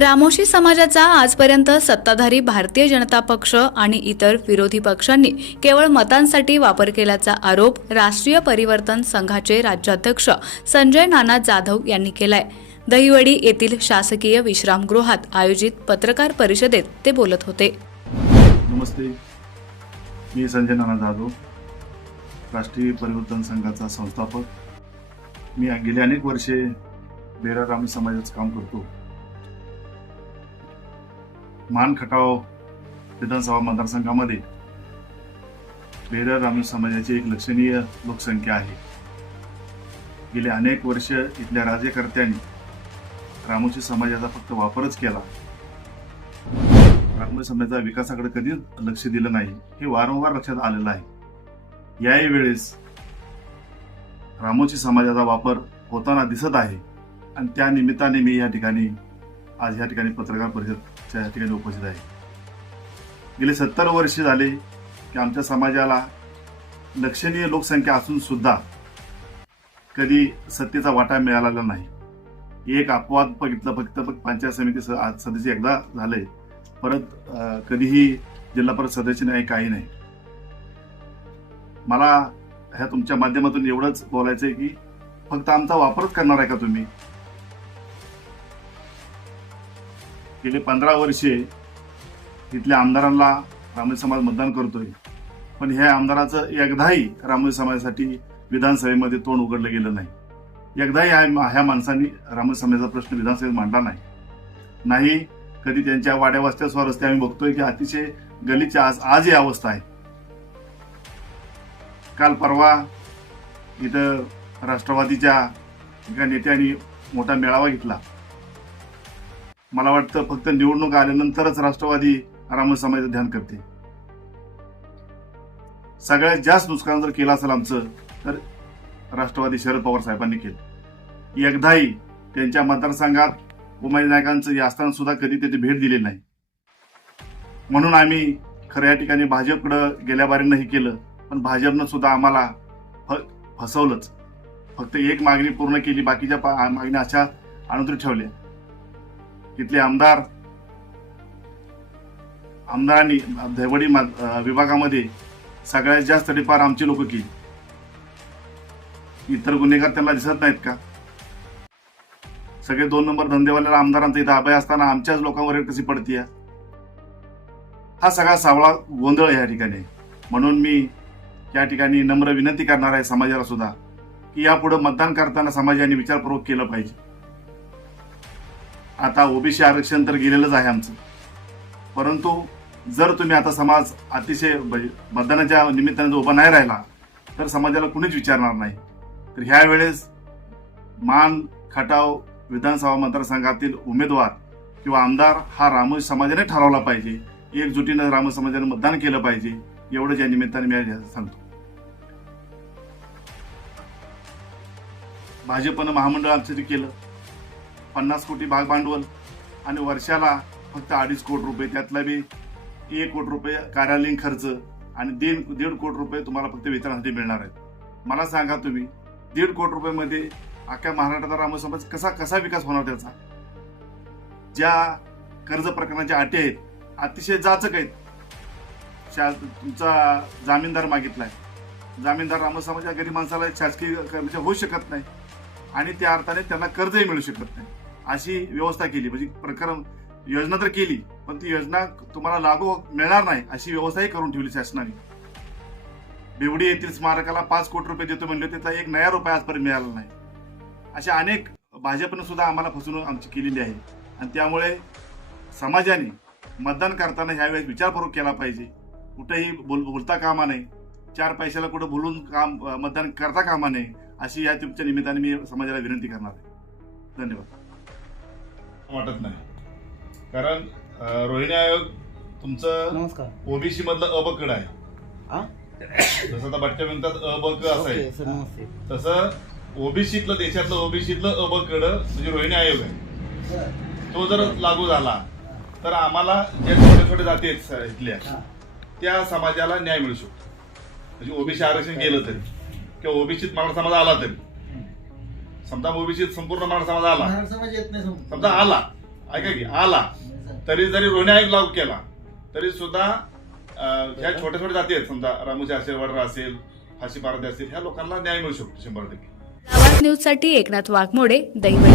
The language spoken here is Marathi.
रामोशी समाजाचा आजपर्यंत सत्ताधारी भारतीय जनता पक्ष आणि इतर विरोधी पक्षांनी केवळ मतांसाठी वापर केल्याचा आरोप राष्ट्रीय परिवर्तन संघाचे राज्याध्यक्ष संजय नाना जाधव यांनी केलाय. दहिवडी येथील शासकीय विश्रामगृहात आयोजित पत्रकार परिषदेत ते बोलत होते. नमस्ते. मी संजय नाना जाधव राष्ट्रीय परिवर्तन संघाचा संस्थापक. मी गेली अनेक वर्षे बेरा समाजाचं काम करतो. मान खटाव विधानसभा मतदारसंघामध्ये बेरा रामू समाजाची एक लक्षणीय लोकसंख्या आहे. गेले अनेक वर्ष इथल्या राज्यकर्त्यांनी रामोशी समाजाचा फक्त वापरच केला. रामोशी समाजाच्या विकासाकडे कधीच लक्ष दिलं नाही हे वारंवार लक्षात आलेलं आहे. याही वेळेस रामोशी समाजाचा वापर होताना दिसत आहे. आणि त्या निमित्ताने मी या ठिकाणी आज या ठिकाणी पत्रकार परिषदच्या या ठिकाणी उपस्थित आहे. गेले सत्तर वर्ष झाले की आमच्या समाजाला लक्षणीय लोकसंख्या असून सुद्धा कधी सत्तेचा वाटा मिळालेला नाही. एक अपवाद बघितलं फक्त पंचायत समिती आज सदस्य एकदा झाले परत कधीही जिल्हा परिषद सदस्य नाही काही नाही. मला ह्या तुमच्या माध्यमातून एवढंच बोलायचं आहे की फक्त आमचा वापरच करणार आहे का तुम्ही? गेले पंधरा वर्षे इथल्या आमदारांना रामोजी समाज मतदान करतोय. पण ह्या आमदाराचं एकदाही रामोजी समाजासाठी विधानसभेमध्ये तोंड उघडलं गेलं नाही. एकदाही ह्या ह्या माणसांनी रामोजी समाजाचा प्रश्न विधानसभेत मांडला नाही. नाही कधी त्यांच्या वाड्या वस्त्या स्वरस्ते आम्ही बघतोय की अतिशय गलीची आज आज ही अवस्था आहे. काल परवा इथं राष्ट्रवादीच्या एका नेत्यांनी मोठा मेळावा घेतला. मला वाटतं फक्त निवडणूक आल्यानंतरच राष्ट्रवादी राम समाजाचं ध्यान करते. सगळ्यात जास्त नुकसान जर केलं असेल आमचं तर राष्ट्रवादी शरद पवार साहेबांनी केलं. एकदाही त्यांच्या मतदारसंघात उमाजी नायकांचं हे असताना सुद्धा कधी त्याची भेट दिली नाही. म्हणून आम्ही खऱ्या ठिकाणी भाजपकडं गेल्या बारीनं हे केलं पण भाजपनं सुद्धा आम्हाला फ- फसवलंच. फक्त एक मागणी पूर्ण केली बाकीच्या मागण्या अशा आणून ठेवल्या. तिथले आमदार आमदारांनी देवडी मा- विभागामध्ये सगळ्यात जास्त डिपार आमची लोक केली. इतर गुन्हेगार त्यांना दिसत नाहीत का? सगळे दोन नंबर धंदेवाल्याला आमदारांचा इथं अभय असताना आमच्याच लोकांवर कशी पडतीय? हा सगळा सावळा गोंधळ या ठिकाणी. म्हणून मी या ठिकाणी नम्र विनंती करणार आहे समाजाला सुद्धा की यापुढे मतदान करताना समाजाने विचारपूर्वक केलं पाहिजे. आता ओबीसी आरक्षण तर गेलेलंच आहे आमचं. परंतु जर तुम्ही आता समाज अतिशय म्हणजे मतदानाच्या निमित्ताने उभा नाही राहिला तर समाजाला कुणीच विचारणार नाही. तर ह्या वेळेस मान खटाव विधानसभा मतदारसंघातील उमेदवार किंवा आमदार हा राम समाजाने ठरवला पाहिजे. एकजुटीनं राम समाजाने मतदान केलं पाहिजे एवढंच या निमित्ताने मी सांगतो. भाजपनं महामंडळ आमच्यासाठी केलं पन्नास कोटी भाग भांडवल आणि वर्षाला फक्त अडीच कोटी रुपये त्यातला बी एक कोटी रुपये कार्यालयीन खर्च आणि दीड दीड कोटी रुपये तुम्हाला फक्त वितरणासाठी मिळणार आहेत. मला सांगा तुम्ही दीड कोटी रुपयामध्ये अख्ख्या महाराष्ट्राचा रामसमाज कसा कसा विकास होणार त्याचा? ज्या कर्ज प्रकरणाच्या अटी आहेत अतिशय जाचक आहेत. शा- तुमचा जामीनदार मागितलाय. जामीनदार राम या गरीब माणसाला शासकीय कर्मचारी होऊ शकत नाही आणि त्या अर्थाने त्यांना कर्जही मिळू शकत नाही. अशी व्यवस्था केली. म्हणजे प्रकरण योजना तर केली पण ती योजना तुम्हाला लागू मिळणार नाही अशी व्यवस्थाही करून ठेवली शासनाने. बेवडी येथील स्मारकाला पाच कोटी रुपये देतो म्हणले त्याचा एक नया रुपया आजपर्यंत मिळाला नाही. अशा अनेक भाजपनं सुद्धा आम्हाला फसवणूक आमची केलेली आहे. आणि त्यामुळे समाजाने मतदान करताना ह्यावेळेस विचारपूर्वक केला पाहिजे. कुठेही बोल बोलता कामा नये. चार पैशाला कुठं बोलून काम मतदान करता कामा नये अशी या तुमच्या निमित्ताने मी समाजाला विनंती करणार आहे. धन्यवाद. वाटत नाही. कारण रोहिणी आयोग तुमचं नमस्कार. ओबीसी मधलं अबकड आहे. हा? जसं आता बट्ट्या म्हणतात अबक असं आहे. ओके सर नमस्ते. तसं ओबीसीतलं देशातलं ओबीसीतलं अबकड म्हणजे रोहिणी आयोग आहे. तो जर लागू झाला तर आम्हाला ज्या छोटे छोटे जाती आहेत स- इथल्या हा. त्या समाजाला न्याय मिळू शकतो. म्हणजे ओबीसी आरक्षण गेलं तरी. किंवा ओबीसीत मराठा समाज आला तरी. समजा ओबीसीत संपूर्ण मराठा समाज आला समाज येत नाही. समजा आला. ऐका की आला. तरी जरी रोहिणी आयोग लागू केला तरी सुद्धा अं, ह्या छोट्या छोट्या जाती आहेत. समजा रामोशी असेल वडरा असेल फाशी पारदे असेल ह्या लोकांना न्याय मिळू शकतो शंभर टक्के. आवाज न्यूजसाठी एकनाथ वाघमोडे दैवडी